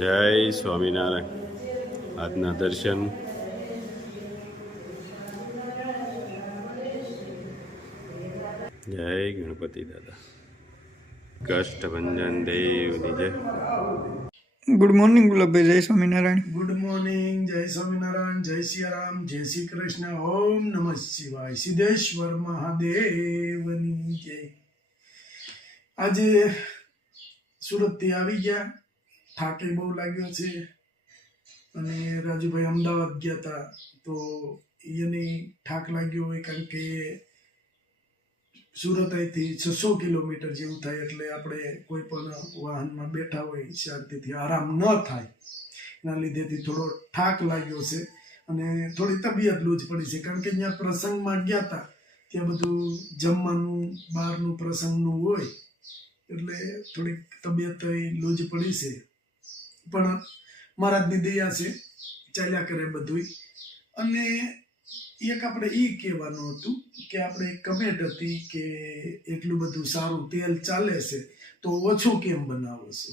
જય સ્વામિનારાયણ. આજના દર્શન જય ગણપતિ દાદા, કષ્ટભંજન દેવની જય. Good morning Gulabbhai. જય સ્વામિનારાયણ. Good morning. જય સ્વામિનારાયણ. જય સિયારામ. જય શ્રી કૃષ્ણ. ઓમ નમઃ શિવાય. સિદ્ધેશ્વર મહાદેવની જય. આજે સુરતથી આવી ગયા. થાકે બહુ લાગ્યો છે અને રાજુભાઈ અમદાવાદ ગયા હતા તો એની થાક લાગ્યો હોય, કારણ કે સુરત અહીંથી 600 કિલોમીટર જેવું થાય, એટલે આપણે કોઈ પણ વાહનમાં બેઠા હોય શાંતિથી આરામ ન થાય, એના લીધેથી થોડો થાક લાગ્યો છે અને થોડી તબિયત લૂજ પડી છે. કારણ કે અહીંયા પ્રસંગમાં ગયા હતા, ત્યાં બધું જમવાનું બહારનું પ્રસંગનું હોય એટલે થોડીક તબિયત લૂજ પડી છે. પણ મહારાજની દયા છે, ચાલ્યા કરે બધું. અને એક આપણે એ કહેવાનું હતું કે આપણે કમેન્ટ હતી કે એટલું બધું સારું તેલ ચાલે છે તો ઓછું કેમ બનાવો છો?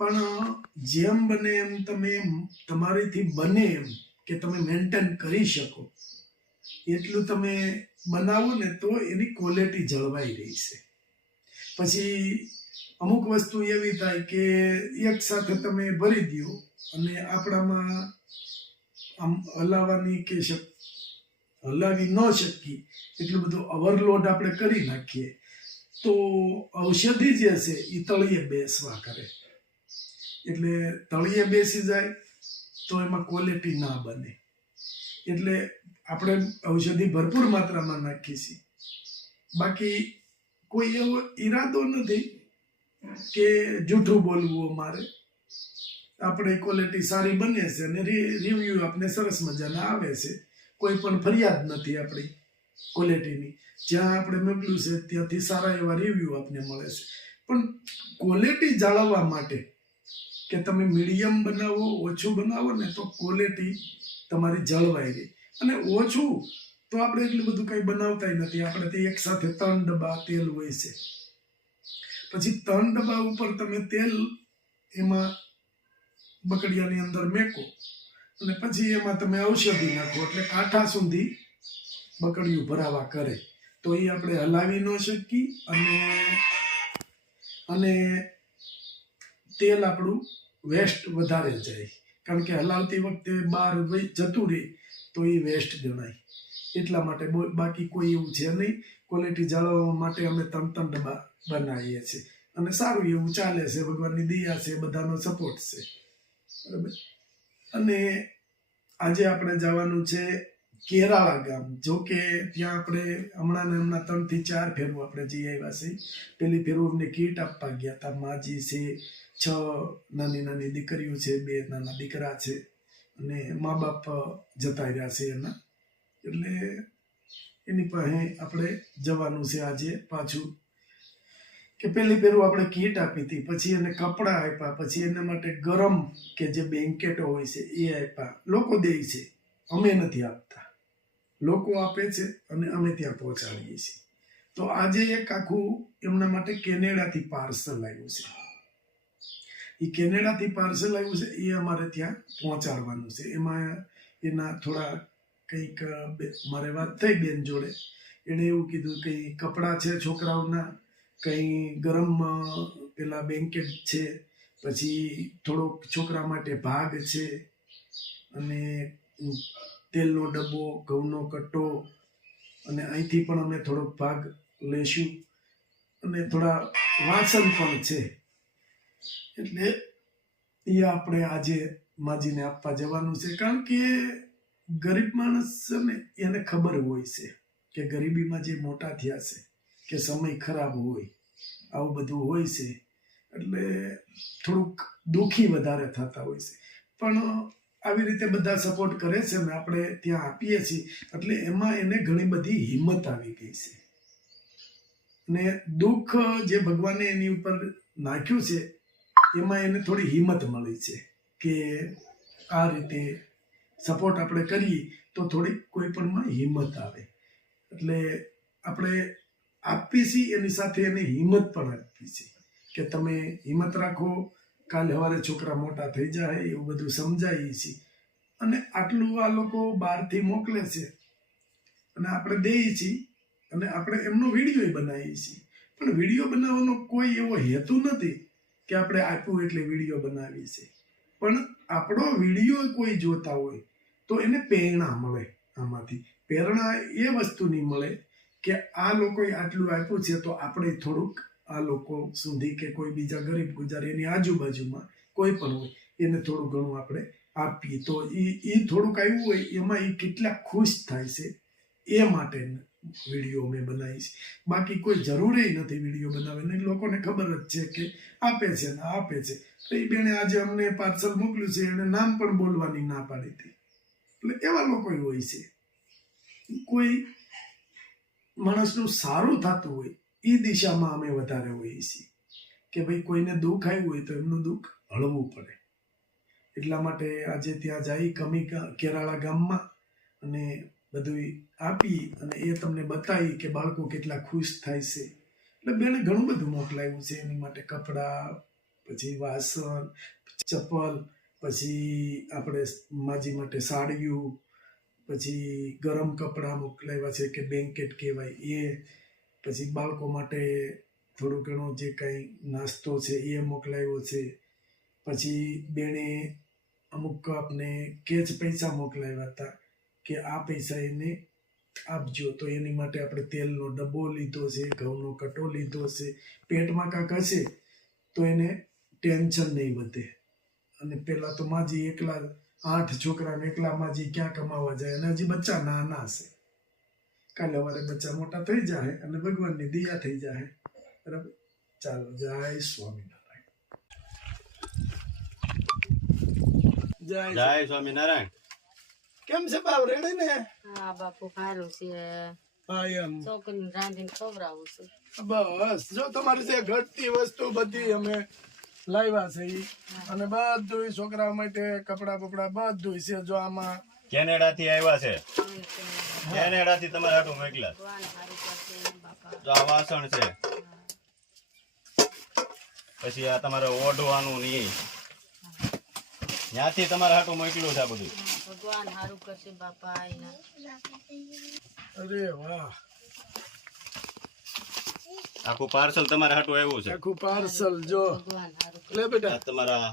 પણ જેમ બને એમ તમે તમારીથી બને એમ કે તમે મેન્ટેન કરી શકો એટલું તમે બનાવો ને તો એની ક્વોલિટી જળવાઈ રહી છે. પછી અમુક વસ્તુ એવી થાય કે એક સાથે તમે ભરી દો અને આપણામાં આમ હલાવવાની કે હલાવી ન શકીએ એટલું બધું ઓવરલોડ આપણે કરી નાખીએ તો ઔષધિ જે છે એ તળિયે બેસવા કરે, એટલે તળિયે બેસી જાય તો એમાં ક્વોલિટી ના બને. એટલે આપણે ઔષધિ ભરપૂર માત્રામાં નાખીએ છીએ, બાકી કોઈ એવો ઈરાદો નથી કે જૂઠું બોલવું અમારે. આપણે ક્વોલિટી સારી બને છે અને રિવ્યુ આપણે સરસ મજાના આવે છે, કોઈ પણ ફરિયાદ નથી આપણી ક્વોલિટીની. જ્યાં આપણે મોકલ્યું છે ત્યાંથી સારા એવા રિવ્યુ આપને મળે છે. પણ ક્વોલિટી જાળવવા માટે કે તમે મીડિયમ બનાવો ઓછું બનાવો ને તો ક્વોલિટી તમારી જળવાઈ રહી. અને ઓછું તો આપણે એટલું બધું કંઈ બનાવતા નથી. આપણે તે એક સાથે 3 ડબ્બા તેલ હોય છે, પછી 3 ડબ્બા ઉપર તમે તેલ એમાં બકડિયાની અંદર મેકો અને પછી એમાં તમે ઔષધિ નાખો એટલે કાંઠા સુધી બકડિયું ભરાવા કરે, તો એ આપણે હલાવી ન શકીએ અને તેલ આપણું વેસ્ટ વધારે જાય. કારણ કે હલાવતી વખતે બહાર જતું રહે તો એ વેસ્ટ ગણાય. એટલા માટે બાકી કોઈ એવું છે નહીં. ક્વોલિટી જાળવવા માટે અમે 3 ડબ્બા બનાવીએ છીએ અને સારું એવું ચાલે છે. ભગવાનની દયા છે, બધાનો સપોર્ટ છે, બરાબર. અને આજે આપણે જવાનું છે કેરાળા ગામ. જો કે ત્યાં આપણે હમણાં 3 થી 4 ફેરું આપણે જઈ આવ્યા છે. પેલી ફેરું અમને કીટ આપવા ગયા હતા. માજી છે, 6 નાની દીકરીઓ છે, 2 નાના દીકરા છે અને મા બાપ જતા રહ્યા છે એના, એટલે એની પાસે આપણે જવાનું છે આજે પાછું. કે પેલી ફેરું આપણે કીટ આપી હતી, પછી એને કપડાં આપ્યા, પછી એના માટે ગરમ કે જે બ્લેન્કેટો હોય છે એ આપ્યા. લોકો દે છે, અમે નથી આપતા, લોકો આપે છે અને અમે ત્યાં પહોંચાડીએ છીએ. તો આજે એક આખું એમના માટે કેનેડાથી પાર્સલ આવ્યું છે. એ કેનેડાથી પાર્સલ આવ્યું છે એ અમારે ત્યાં પહોંચાડવાનું છે. એમાં એના થોડા કંઈક મારે વાત થઈ બેન જોડે, એણે એવું કીધું કે કપડાં છે છોકરાઓના, કંઈ ગરમ પેલા બ્લેન્કેટ છે, પછી થોડોક છોકરા માટે ભાગ છે અને તેલનો ડબ્બો, ઘઉંનો કટ્ટો, અને અહીંથી પણ અમે થોડોક ભાગ લેશું અને થોડા વાસણ પણ છે. એટલે એ આપણે આજે માજીને આપવા જવાનું છે. કારણ કે ગરીબ માણસ છે ને એને ખબર હોય છે કે ગરીબીમાં જે મોટા થયા છે કે સમય ખરાબ હોય, આવું બધું હોય છે, એટલે થોડુંક દુઃખી વધારે થતા હોય છે. પણ આવી રીતે બધા સપોર્ટ કરે છે ને આપણે ત્યાં આપીએ છીએ, એટલે એમાં એને ઘણી બધી હિંમત આવી ગઈ છે. ને દુઃખ જે ભગવાને એની ઉપર નાખ્યું છે એમાં એને થોડી હિંમત મળી છે કે આ રીતે સપોર્ટ આપણે કરીએ તો થોડીક કોઈ પણમાં હિંમત આવે. એટલે આપણે આપીએ છીએ એની સાથે એને હિંમત પણ આપીએ છીએ કે તમે હિંમત રાખો, કાલે સવારે છોકરા મોટા થઈ જાય એવું બધું સમજાય છે. અને આટલું આ લોકો બહારથી મોકલે છે અને આપણે દઈએ છીએ અને આપણે એમનો વિડીયો બનાવીએ છીએ. પણ વિડીયો બનાવવાનો કોઈ એવો હેતુ નથી કે આપણે આપ્યું એટલે વિડીયો બનાવીએ છીએ. પણ આપણો વિડીયો કોઈ જોતા હોય તો એને પ્રેરણા મળે. આમાંથી પ્રેરણા એ વસ્તુની મળે કે આ લોકોએ આટલું આપ્યું છે તો આપણે થોડુંક આ લોકો સુધી કે કોઈ બીજા ગરીબ ગુજારી એની આજુબાજુમાં કોઈ પણ હોય એને થોડું ઘણું આપણે આપીએ તો એ થોડુંક આવ્યું હોય એમાં એ કેટલા ખુશ થાય છે એ માટે વિડીયો મેં બનાવી છે. બાકી કોઈ જરૂરી નથી વિડીયો બનાવે. લોકોને ખબર જ છે કે આપે છે ને આપે છે. તો એ બેને આજે અમને પાર્સલ મોકલ્યું છે એને નામ પણ બોલવાની ના પાડી હતી. એટલે એવા લોકો હોય છે. કોઈ માણસનું સારું થતું હોય એ દિશામાં અમે વધારે હોઈએ છીએ કે ભાઈ કોઈને દુઃખ આવ્યું હોય તો એમનું દુઃખ હળવું પડે. એટલા માટે આજે ત્યાં જઈ કમી કેરાળા ગામમાં અને બધું આપી અને એ તમને બતાવી કે બાળકો કેટલા ખુશ થાય છે. એટલે બેને ઘણું બધું મોકલાવ્યું છે એની માટે કપડાં, પછી વાસણ, ચપ્પલ, પછી આપણે માજી માટે સાડીઓ, પછી ગરમ કપડાં મોકલાવ્યા છે કે બ્લેન્કેટ કહેવાય એ, પછી બાળકો માટે થોડું ઘણો જે કાંઈ નાસ્તો છે એ મોકલાવ્યો છે. પછી બેને અમુક આપને કેચ પૈસા મોકલાવ્યા હતા કે આ પૈસા એને આપજો. તો એની માટે આપણે તેલનો ડબ્બો લીધો છે, ઘઉંનો કટો લીધો છે. પેટમાં કાંક હશે તો એને ટેન્શન નહીં વધે. અને પેલા તો માજી એકલા 8 છોકરાને એકલા માજી ક્યાં કમાવા જાય અને હજી બચ્ચા નાના છે. કાલે સવારે બચ્ચા મોટા થઈ જાય અને ભગવાનની દયા થઈ જાય. બરાબર. ચાલો, જય સ્વામિનારાયણ. જય સ્વામિનારાયણ. કેમ છે બાપ? રેડી ને? હા બાપુ સારું છે. હા એમ. છોકરીને રાંધીને ખવડાવું છું. બસ જો તમારી જે ઘટતી વસ્તુ બધી અમે લાવ્યા છે ઈ. અને બધું છોકરા માટે કપડા બપડા બધું છે. જો આમાં કેનેડા થી આવ્યા છે. કેનેડા થી તમારે હાટું મોકલ્યા. ભગવાન સારું કરશે બાપા. જો આ વાસણ છે, પછી આ તમારે ઓઢવાનું નહીં, ત્યાંથી તમારે હાટું મોકલ્યું છે આ બધું. ભગવાન સારું કરશે બાપા. એના અરે વાહ, આખું પાર્સલ તમારે હાટું આવ્યું છે. આખું પાર્સલ જો. ભગવાન સારું કરશે. લે બેટા, આ તમારા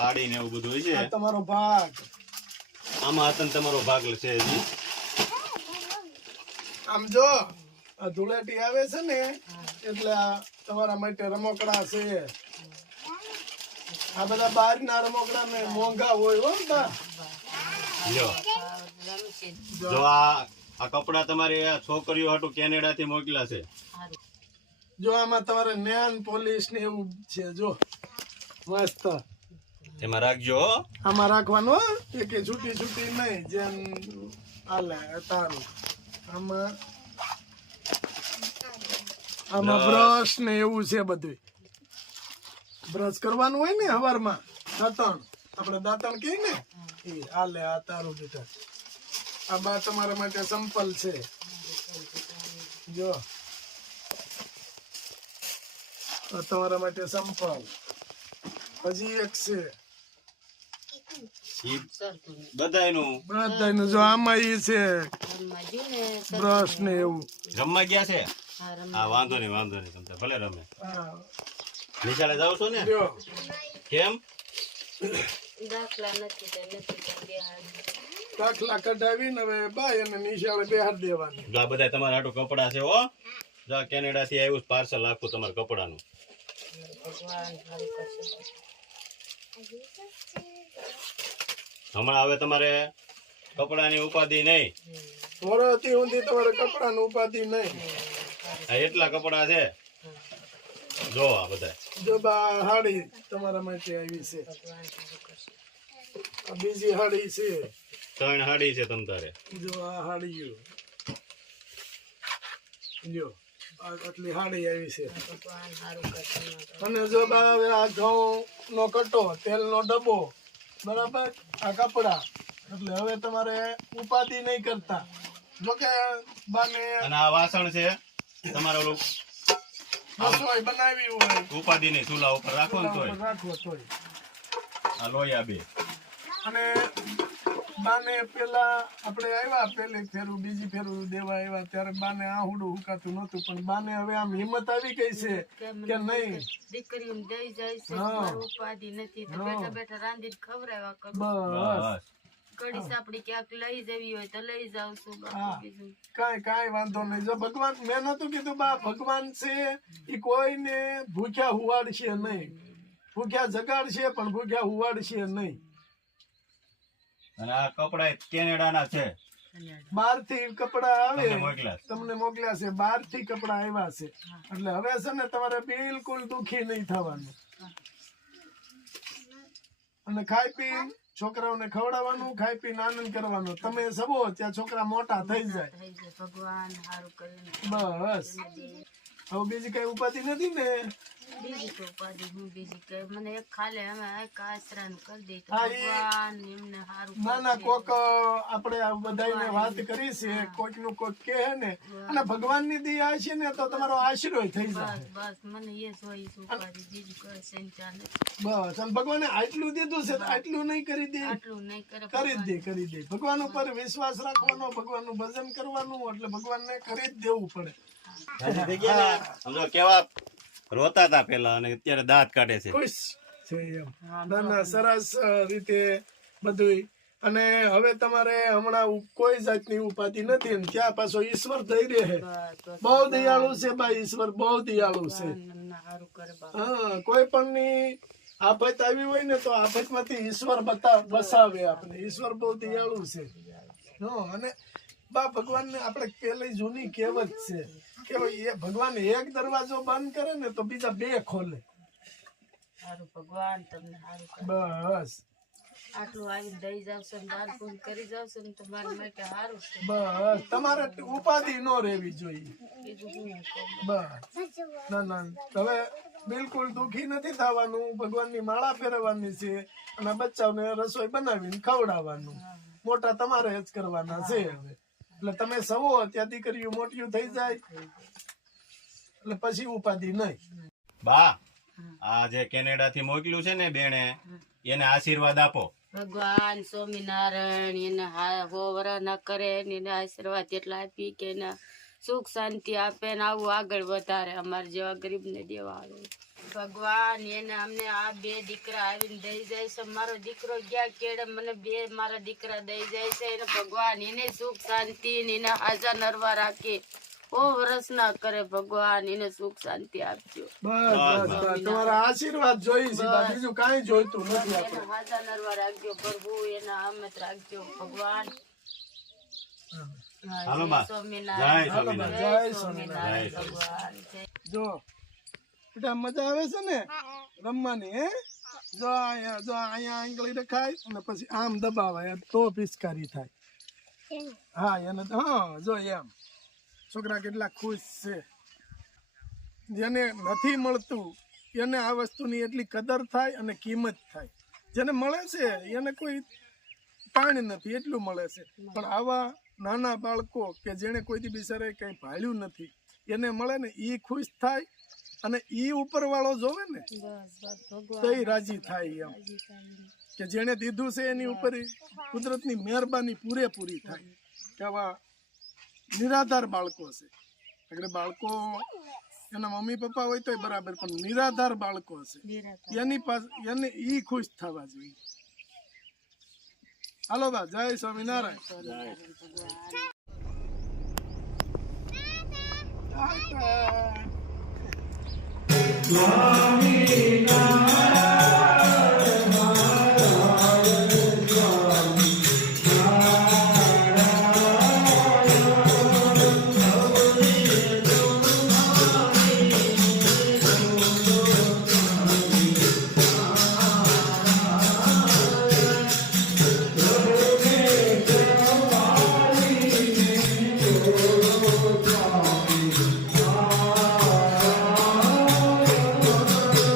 હાડી ને એવું બધું હોય આ છે. તમારો ભાગ. આમાં હાથન તમારો ભાગ છે હજી. આમ જો આ ધૂળેટી આવે છે ને એટલે આ તમારા માટે રમકડા છે. આ બધા બહારના રમકડા ને મોંઘા હોય હો બા. લ્યો, રમશે જો આ કપડા તમારી આ છોકરીઓ હાટું કેનેડા થી મોકલ્યા છે. સારું. જો આમાં તમારે નેન પોલીસ ને એવું છે. જો મસ્ત એમાં રાખજો હો. આમાં રાખવાનું હો. કે છૂટી છૂટી નહીં જેમ હાલે તારું. આમાં બ્રશ ને એવું છે બધું. બ્રશ કરવાનું હોય ને હવારમાં. દાંતણ આપણે દાંતણ કહીએ ને એ હાલે. આ તારું બેટા. આ બા તમારા માટે સંપલ છે. જો આ તમારા માટે સંપલ. હજી એક છે ઈ સરતું બધાયનું બધાયનું. જો આમાં ઈ છે રમવા જ્યું ને. બ્રશ ને એવું. રમવા ગયા છે. હા રમવા. હા, વાંધો નહીં તમતા ભલે રમે. હા. નિશાળે જાવ છો ને? જો કેમ? દાખલા નથી તો નથી તો બેહાડ. દાખલા કઢાવીને હવે બાય અને નિશાળે બેહાડ દેવાની. જો આ બધા તમારા હાટું કપડા છે હો. જો આ કેનેડા થી આવ્યું પાર્સલ આખું તમારા કપડાનું. ભગવાન સારું કરશે. હમણાં હવે તમારે કપડાની ઉપાધિ નહીં. વરસથી ઊંધી તમારે કપડાનું ઉપાધિ નહીં. આ એટલા કપડા છે. જો આ બધા જો બા હાડી તમારા માટે આવી છે. ભગવાન સારું કરશે. આ બીજી હાડી છે. 3 હાડી છે તમ તારે. જો આ હાડી જો આટલી હાડી આવી છે. ભગવાન સારું કરશે. અને જો બા હવે આ ઘઉં નો કટો, તેલનો ડબ્બો, બરાબર, આ કપડા. એટલે હવે તમારે ઉપાધિ નહીં કરતા. જોકે બાને અને આ વાસણ છે તમારા ઓલું રસોઈ બનાવી હોય ઉપાધિ નહીં, ચૂલા ઉપર રાખો ને ચૂલા ઉપર તોય રાખો તોય. આ લોયા બે અને બાને પેલા આપણે આવ્યા પેલી ફેરું બીજી ફેરું દેવા આવ્યા ત્યારે બાને આહુડું હુકાતું નહોતું, પણ બાને હવે આમ હિંમત આવી ગઈ છે કે નહીં દીકરીઓને દઈ જાય છે હા. મારે ઉપાધિ નથી તો બેઠા બેઠા રાંધીને ખવડાવ્યા કરું. બસ કઢી સાપડી ક્યાંક લઈ જવી હોય તો લઈ જાઉં છું હા. બાકી બીજું કાંઈ વાંધો નહીં. જો ભગવાન, મેં નતું કીધું બા ભગવાન છે એ કોઈને ભૂખ્યા હુવાડશે નહીં, ભૂખ્યા જગાડશે પણ ભૂખ્યા હુવાડશે નહીં. અને આ કપડા કેનેડાના છે, બહાર થી કપડા આવે તમને મોકલ્યા છે. તમને મોકલ્યા છે, બહાર થી કપડા આવ્યા છે, એટલે હવે છે ને તમારે બિલકુલ દુખી નહીં થવાનું. અને ખાઈ પી છોકરાઓને ખવડાવવાનું, ખાઈ પીને આનંદ કરવાનો. તમે સવો ત્યાં છોકરા મોટા થઈ જાય. થઈ જાય. ભગવાન સારું કરીને બસ હવે બીજી કઈ ઉપાધિ નથી ને? બીજી તો ઉપાધિ હું બીજી કઈ મને એક ખાલે અમે એક આશરાનું કરી દઈ તો હા, એ- ભગવાન એમને સારું ના ના, કોક આપણે આ બધાયને વાત કરી છે, કોઈક નું કોઈક કહે ને, અને ભગવાનની દયા છે ને તો તમારો આશરો થઈ જાય. બસ મને એ જોઈ છે ઉપાધિ બીજું કઈ સંચાર નથી. બસ અને ભગવાને આટલું દીધું છે તો આટલું નહીં કરી દે? આટલું નહીં કરે કરી જ દે, કરી દે. ભગવાન ઉપર વિશ્વાસ રાખવાનો, ભગવાનનું ભજન કરવાનું, એટલે ભગવાનને કરી જ દેવું પડે. રાજી થઈ ગયા ને? સમજો કેવા રોતા હતા પેલા અને અત્યારે દાંત કાઢે છે. ખુશ છે એમ. ના ના, સરસ રીતે બધું. અને હવે તમારે હમણાં કોઈ જાતની ઉપાધિ નથી ને ત્યાં પાછો ઈશ્વર થઈ રહે. બસ બસ બહુ દયાળુ છે ભાઈ, ઈશ્વર બહુ દયાળુ છે. એમને સારું કરે બાપ. હા, કોઈ પણ ની આફત આવી હોય ને તો આફત માંથી ઈશ્વર બસાવે આપણે. ઈશ્વર બહુ દયાળુ છે. હા, અને બા ભગવાન ને આપણે પેલી જૂની કહેવત છે કે એ ભગવાન એક દરવાજો બંધ કરે ને તો બીજા બે ખોલે. સારું ભગવાન તમને સારું કરે. બસ આટલું આવીને દઈ જાવશો ને દાન પૂન કરી જાવશો ને તમારા માટે સારું છે. બસ તમારે ઉપાધિ ન રહેવી જોઈએ. બીજું શું કહું. બસ ના ના, હવે બિલકુલ દુખી નથી થવાનું. ભગવાનની માળા ફેરવવાની છે અને બચ્ચાઓને રસોઈ બનાવીને ખવડાવવાનું. મોટા તમારે જ કરવાના છે હવે. એટલે તમે સવો ત્યાં દીકરીઓ મોટીઓ થઈ જાય એટલે પછી ઉપાધિ નહીં. બા આ જે કેનેડા થી મોકલ્યું છે ને બેને, એને આશીર્વાદ આપો. ભગવાન સ્વામિનારાયણ એને હો વરા ના કરે ને એને આશીર્વાદ એટલા આપી કે એને સુખ શાંતિ આપે ને આવું આગળ વધારે અમારે જેવા ગરીબ ને દેવા આવે. ભગવાન એને અમને આ બે દીકરા આવીને દઈ જાય છે. મારો દીકરો ગયા કેડે મને બે મારા દીકરા દઈ જાય છે. એને ભગવાન એને સુખ શાંતિ ને એને હાજા નરવા રાખે, ઓ વરસ ના કરે. ભગવાન એને સુખ શાંતિ આપજો. બસ બસ બસ, તમારા આશીર્વાદ જોઈ છે, બીજું કાંઈ જોઈતું નથી એને આપણે. હાજા નરવા રાખજો પ્રભુ, એના અમત રાખજો ભગવાન. હાલો બા. જય સ્વામિનારાયણ. સ્વામિનારાયણ. જય સ્વામિનારાયણ જય ભગવાન. જય. જો બેટા મજા આવે છે ને રમવાની? હે જો અહીંયા આંગળી રખાય અને પછી આમ દબાવાય તો પિચકારી થાય. હા એને હા જો એમ. છોકરા કેટલા ખુશ છે. જેને નથી મળતું એને આ વસ્તુની એટલી કદર થાય અને કિંમત થાય. જેને મળે છે એને કોઈ તાણ નથી, એટલું મળે છે. પણ આવા નાના બાળકો કે જેને કોઈથી બિચારે કઈ ભાળ્યું નથી એને મળે ને એ ખુશ થાય, અને ઈ ઉપર વાળો જોવે ને બસ બસ ભગવાન. તો રાજી થાય એમ કે જેને દીધું છે એની ઉપર કુદરતની મહેરબાની પૂરેપૂરી થાય. કે આવા નિરાધાર બાળકો છે. એટલે બાળકો એના મમ્મી પપ્પા હોય તોય બરાબર, પણ નિરાધાર બાળકો છે એની પાસે એને ઈ ખુશ થવા જોઈએ. હાલો બા, જય સ્વામિનારાયણ. સ્વામિનારાયણ.